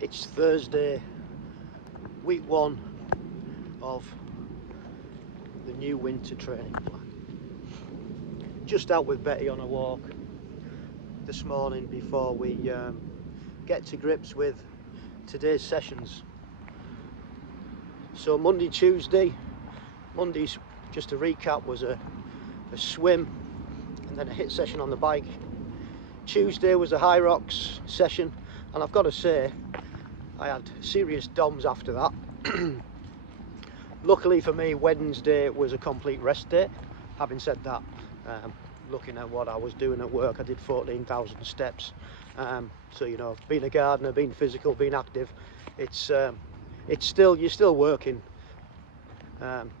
It's Thursday, week 1 of the new winter training plan. Just out with Betty on a walk this morning before we get to grips with today's sessions. So Monday's, just to recap, was a swim and then a HIIT session on the bike. Tuesday was a Hyrox session, and I've got to say I had serious DOMs after that. Luckily for me, Wednesday was a complete rest day. Having said that, looking at what I was doing at work, I did 14,000 steps. So you know, being a gardener, being physical, being active, you're still working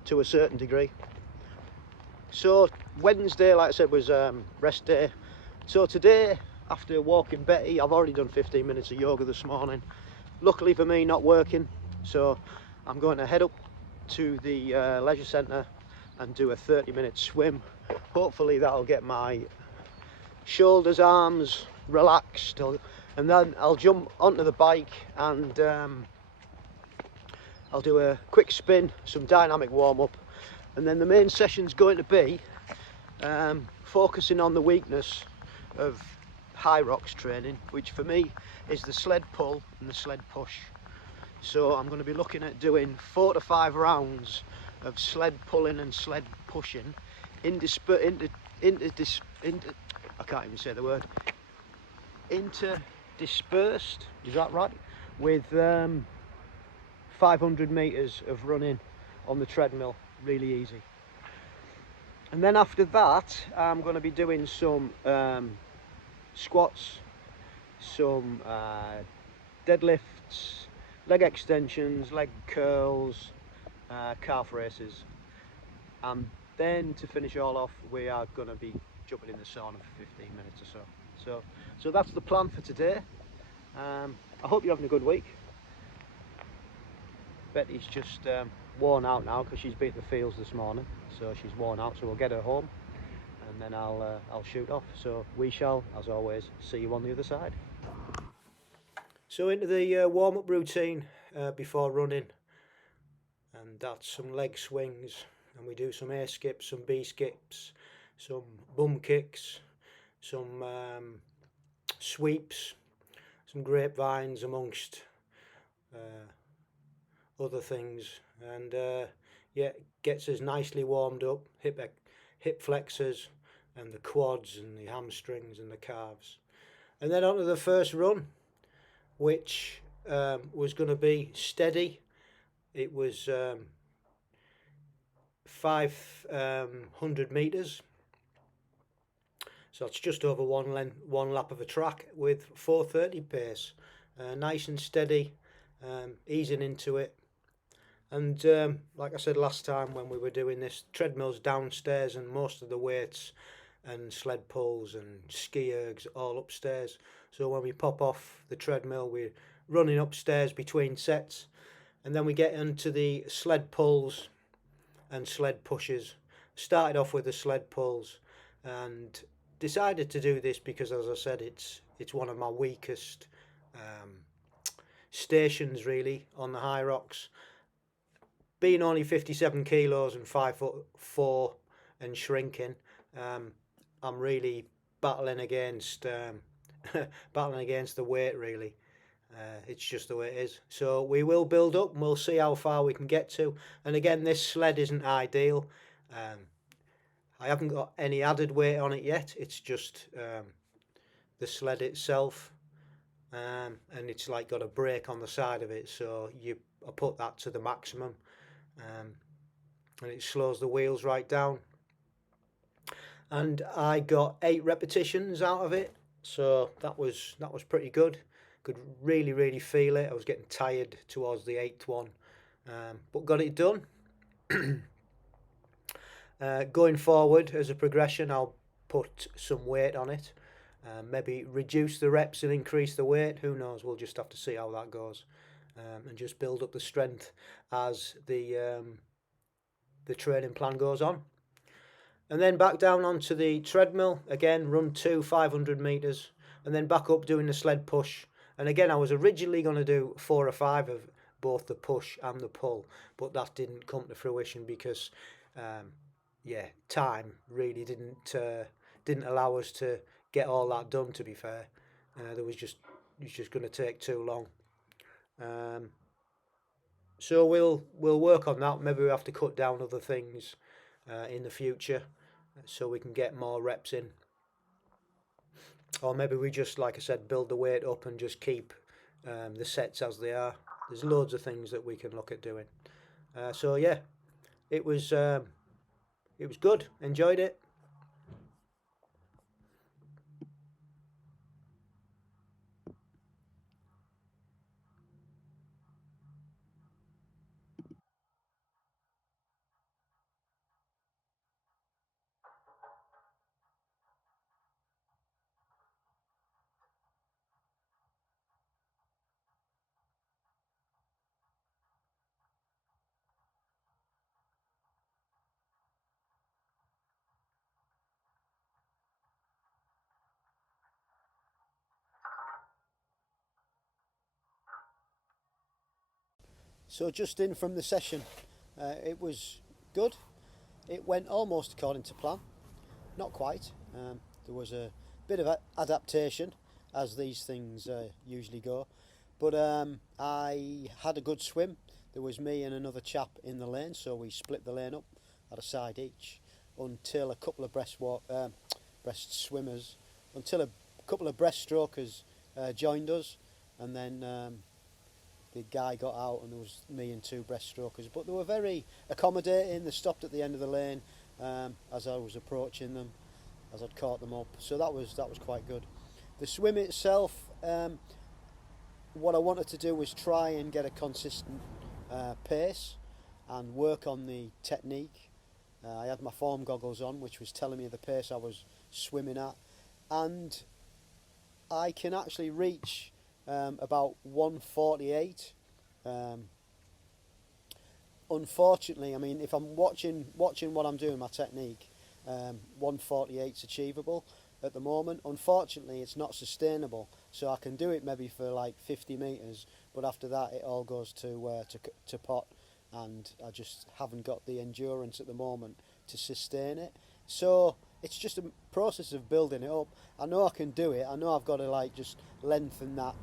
to a certain degree. So Wednesday, like I said, was rest day. So today, after walking Betty, I've already done 15 minutes of yoga this morning. Luckily for me, not working, so I'm going to head up to the leisure centre and do a 30-minute swim. Hopefully that'll get my shoulders, arms relaxed, and then I'll jump onto the bike and I'll do a quick spin, some dynamic warm-up, and then the main session's going to be focusing on the weakness of Hyrox training, which for me is the sled pull and the sled push. So I'm going to be looking at doing 4 to 5 rounds of sled pulling and sled pushing I can't even say the word, interdispersed, is that right, with 500 meters of running on the treadmill, really easy. And then after that, I'm going to be doing some squats, some deadlifts, leg extensions, leg curls, calf races, and then to finish all off, we are going to be jumping in the sauna for 15 minutes or so. So that's the plan for today. I hope you're having a good week. Betty's just worn out now because she's beat the fields this morning, so she's worn out. So we'll get her home, and then I'll shoot off. So we shall, as always, see you on the other side. So into the warm-up routine before running, and that's some leg swings, and we do some A skips, some B skips, some bum kicks, some sweeps, some grapevines, amongst other things, and yeah, gets us nicely warmed up, hip flexors and the quads and the hamstrings and the calves. And then onto the first run, which was going to be steady. It was 500 meters, so it's just over one lap of a track with 4:30 pace, nice and steady, easing into it. And like I said last time when we were doing this, treadmills downstairs and most of the weights and sled pulls and ski ergs all upstairs. So when we pop off the treadmill, we're running upstairs between sets, and then we get into the sled pulls and sled pushes. Started off with the sled pulls and decided to do this because, as I said, it's one of my weakest stations really on the Hyrox. Being only 57 kilos and 5'4" and shrinking, I'm really battling against the weight really. It's just the way it is. So we will build up and we'll see how far we can get to. And again, this sled isn't ideal. I haven't got any added weight on it yet. It's just the sled itself, and it's like got a brake on the side of it, so I put that to the maximum. And it slows the wheels right down, and I got 8 repetitions out of it, so that was pretty good. Could really feel it. I was getting tired towards the 8th one, but got it done. Going forward as a progression, I'll put some weight on it, maybe reduce the reps and increase the weight, who knows, we'll just have to see how that goes. And just build up the strength as the training plan goes on. And then back down onto the treadmill again, run 500 meters, and then back up doing the sled push And again, I was originally going to do 4 or 5 of both the push and the pull, but that didn't come to fruition because, time really didn't allow us to get all that done. To be fair, it was just going to take too long. So we'll work on that. Maybe we have to cut down other things in the future so we can get more reps in. Or maybe we just, like I said, build the weight up and just keep the sets as they are. There's loads of things that we can look at doing. So yeah, it was good. Enjoyed it. So just in from the session, it was good. It went almost according to plan. Not quite. There was a bit of adaptation, as these things usually go. But I had a good swim. There was me and another chap in the lane, so we split the lane up at a side each until a couple of breaststrokers joined us, and then the guy got out and there was me and 2 breaststrokers. But they were very accommodating. They stopped at the end of the lane as I was approaching them, as I'd caught them up. So that was quite good. The swim itself, what I wanted to do was try and get a consistent pace and work on the technique. I had my form goggles on, which was telling me the pace I was swimming at, and I can actually reach about 1:48. Unfortunately, I mean, if I'm watching what I'm doing, my technique, 1:48 is achievable at the moment. Unfortunately, it's not sustainable, so I can do it maybe for like 50 metres, but after that it all goes to pot, and I just haven't got the endurance at the moment to sustain it. So it's just a process of building it up. I know I can do it. I know I've got to like just lengthen that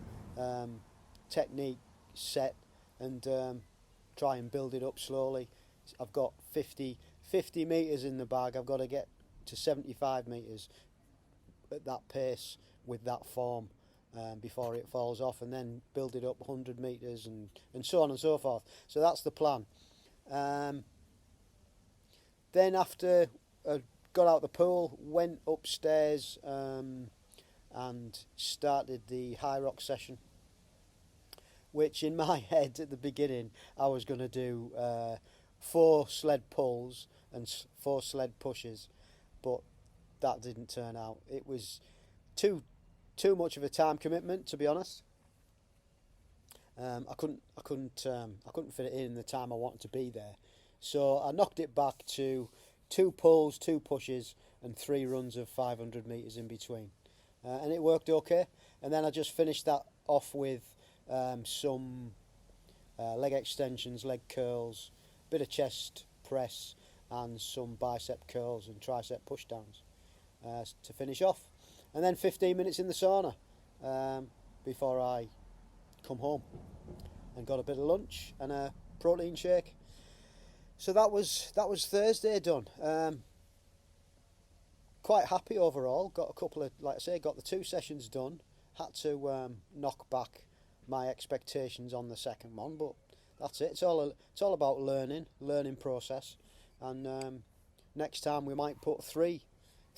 technique set and try and build it up slowly. I've got 50 metres in the bag. I've got to get to 75 metres at that pace with that form before it falls off, and then build it up 100 metres and so on and so forth. So that's the plan. Then after I got out the pool, went upstairs and started the Hyrox session, which in my head at the beginning I was going to do 4 sled pulls and 4 sled pushes, but that didn't turn out. It was too much of a time commitment, to be honest. I couldn't fit it in the time I wanted to be there, so I knocked it back to 2 pulls, 2 pushes, and 3 runs of 500 metres in between, and it worked okay. And then I just finished that off with some leg extensions, leg curls, bit of chest press, and some bicep curls and tricep pushdowns to finish off. And then 15 minutes in the sauna before I come home, and got a bit of lunch and a protein shake. So that was Thursday done. Quite happy overall. Got a couple of, like I say, got the 2 sessions done. Had to knock back my expectations on the second one, but that's it. It's all about learning process, and next time we might put three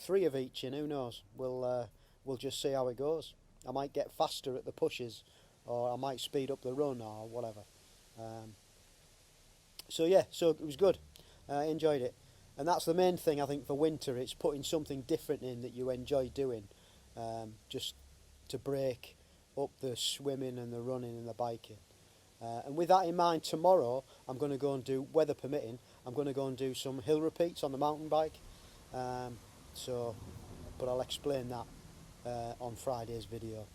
of each in. Who knows? We'll just see how it goes. I might get faster at the pushes, or I might speed up the run, or whatever. So it was good. I enjoyed it, and that's the main thing I think for winter. It's putting something different in that you enjoy doing, just to break up the swimming and the running and the biking. And with that in mind, tomorrow I'm going to go and do, weather permitting, I'm going to go and do some hill repeats on the mountain bike. But I'll explain that on Friday's video.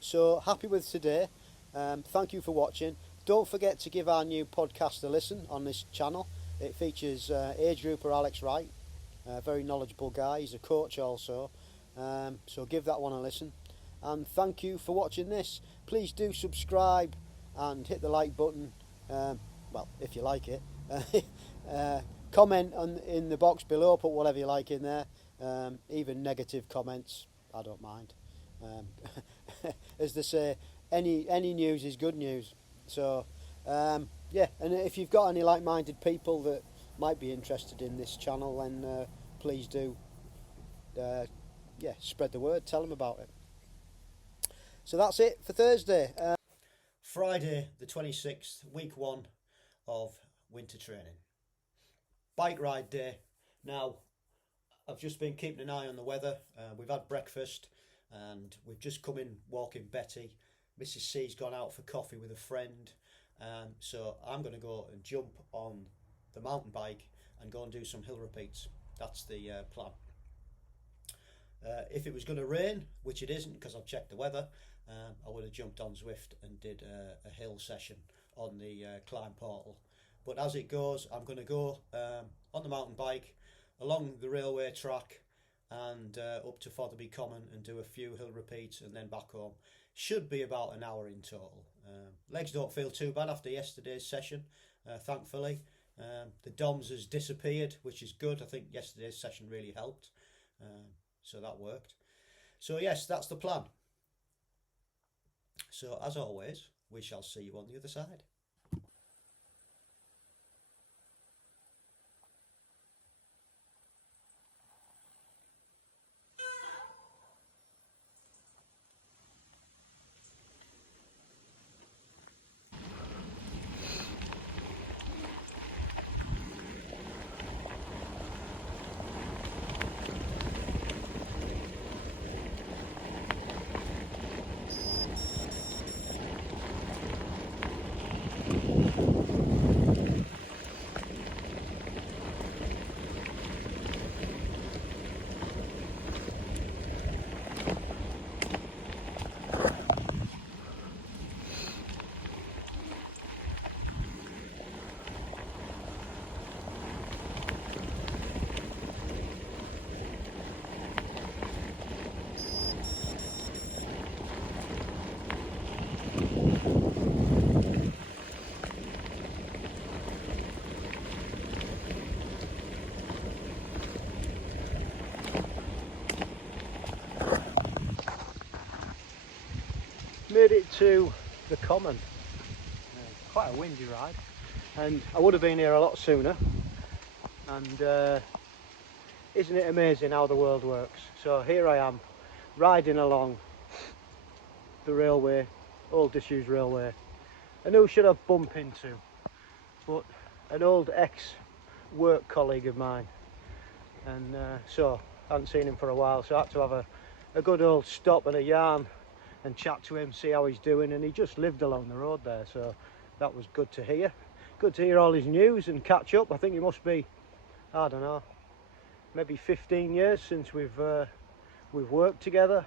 So happy with today. Thank you for watching. Don't forget to give our new podcast a listen on this channel. It features age grouper Alex Wright, a very knowledgeable guy. He's a coach also. So give that one a listen. And thank you for watching this. Please do subscribe and hit the like button. Well, if you like it. Comment in the box below. Put whatever you like in there. Even negative comments, I don't mind. As they say, any news is good news. So yeah, and if you've got any like-minded people that might be interested in this channel, then please do yeah, spread the word, tell them about it. So that's it for Thursday. Friday the 26th, week 1 of winter training. Bike ride day. Now, I've just been keeping an eye on the weather. We've had breakfast and we've just come in walking Betty. Mrs. C's gone out for coffee with a friend. So I'm going to go and jump on the mountain bike and go and do some hill repeats. That's the plan. If it was going to rain, which it isn't because I've checked the weather, I would have jumped on Zwift and did a hill session on the climb portal. But as it goes, I'm going to go on the mountain bike along the railway track and up to Fotherby Common and do a few hill repeats and then back home. Should be about an hour in total. Legs don't feel too bad after yesterday's session, thankfully. The DOMS has disappeared, which is good. I think yesterday's session really helped. So that worked. So yes, that's the plan. So as always, we shall see you on the other side. Made it to the Common. Quite a windy ride, and I would have been here a lot sooner. And isn't it amazing how the world works? So here I am, riding along the railway, old disused railway. And who should I bump into but an old ex-work colleague of mine. And so I hadn't seen him for a while, so I had to have a good old stop and a yarn and chat to him, see how he's doing. And he just lived along the road there, so that was good to hear. Good to hear all his news and catch up. I think it must be, I don't know, maybe 15 years since we've worked together.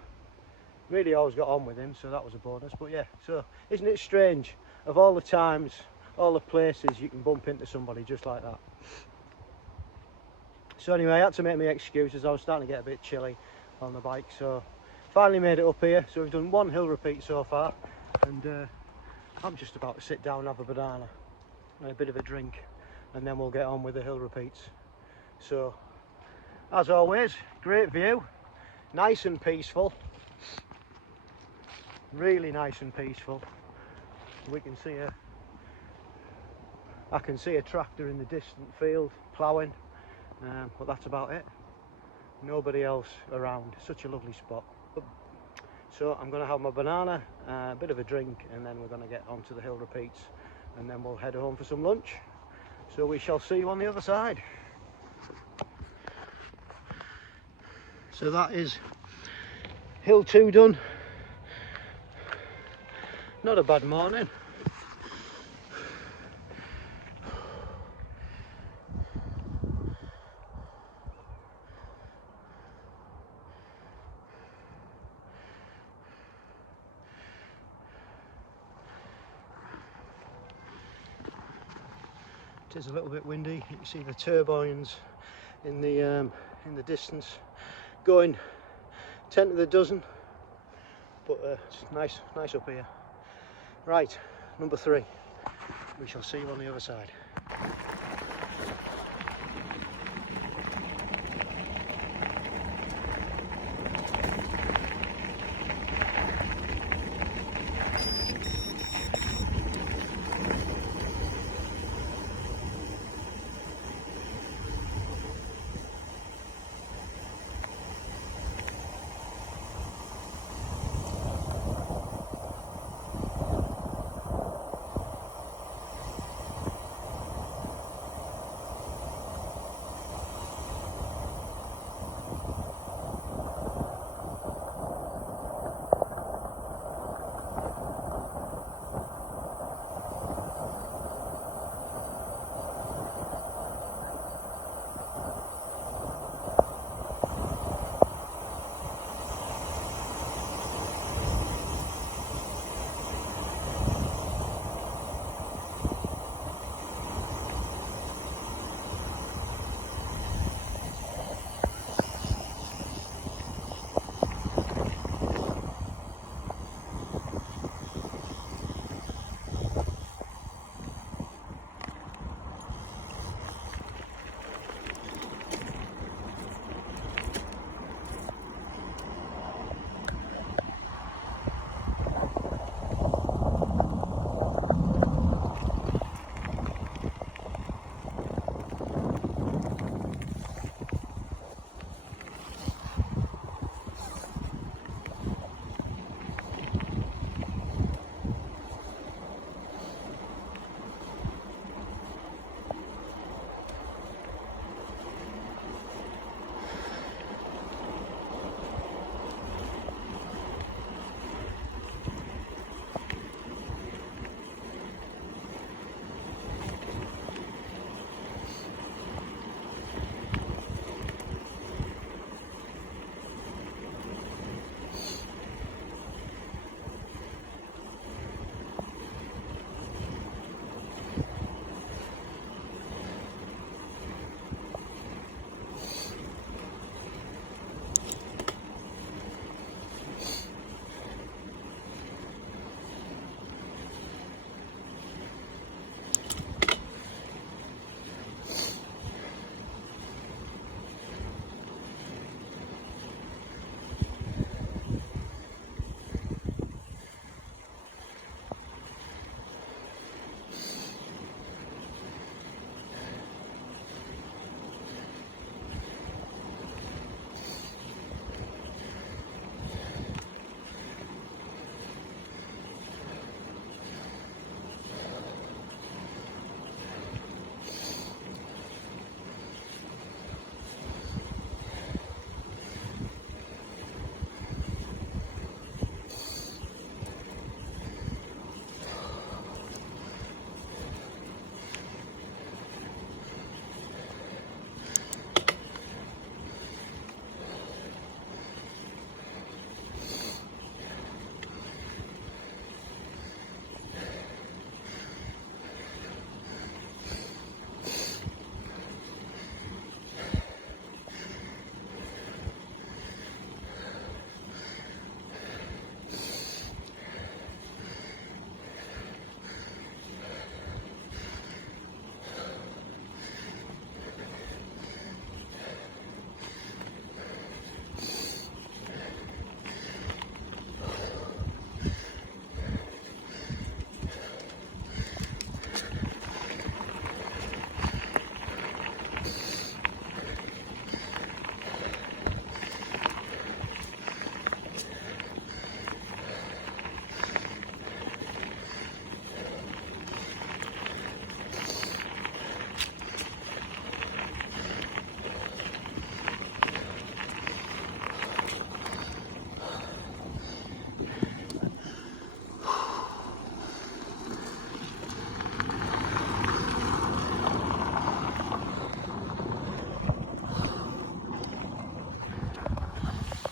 Really always got on with him, so that was a bonus. But yeah, so isn't it strange, of all the times, all the places you can bump into somebody just like that. So anyway, I had to make my excuses. I was starting to get a bit chilly on the bike, so finally made it up here. So we've done one hill repeat so far, and I'm just about to sit down and have a banana and a bit of a drink, and then we'll get on with the hill repeats. So as always, great view, nice and peaceful, really nice and peaceful. We can see I can see a tractor in the distant field ploughing, but that's about it. Nobody else around. Such a lovely spot. So I'm going to have my banana, a bit of a drink, and then we're going to get onto the hill repeats, and then we'll head home for some lunch. So we shall see you on the other side. So that is hill 2 done. Not a bad morning. It is a little bit windy. You can see the turbines in the distance going 10 to the dozen, but it's nice up here. Right, number 3. We shall see you on the other side.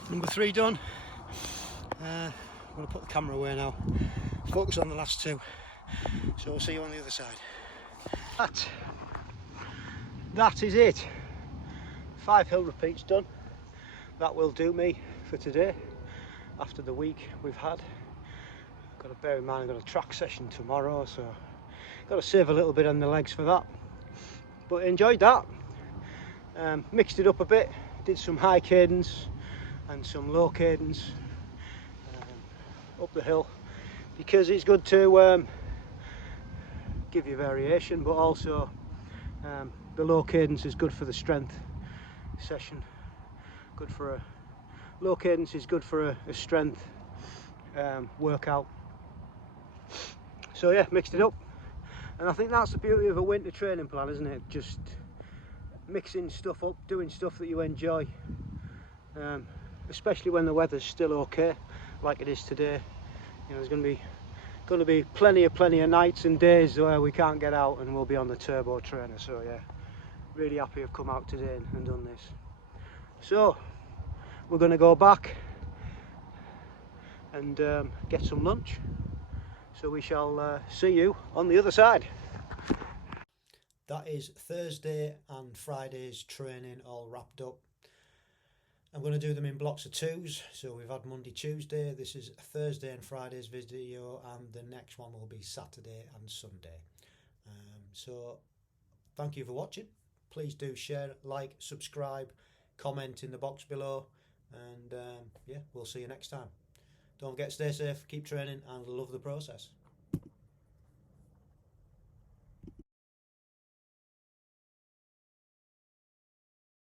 Number 3 done. I'm going to put the camera away now, focus on the last 2, so we'll see you on the other side. That that is it. 5 hill repeats done. That will do me for today after the week we've had. Got to bear in mind I've got a track session tomorrow, so got to save a little bit on the legs for that. But enjoyed that. Mixed it up a bit, did some high cadence and some low cadence up the hill, because it's good to give you variation, but also the low cadence is good for the strength session. Good for a low cadence is good for a strength workout. So yeah, mixed it up, and I think that's the beauty of a winter training plan, isn't it? Just mixing stuff up, doing stuff that you enjoy, especially when the weather's still okay like it is today. You know, there's going to be plenty of nights and days where we can't get out and we'll be on the turbo trainer. So yeah, really happy I've come out today and done this. So we're going to go back and get some lunch, so we shall see you on the other side. That is Thursday and Friday's training all wrapped up. I'm going to do them in blocks of 2s. So we've had Monday, Tuesday. This is Thursday and Friday's video, and the next one will be Saturday and Sunday. So thank you for watching. Please do share, like, subscribe, comment in the box below, and yeah, we'll see you next time. Don't forget, stay safe, keep training, and love the process.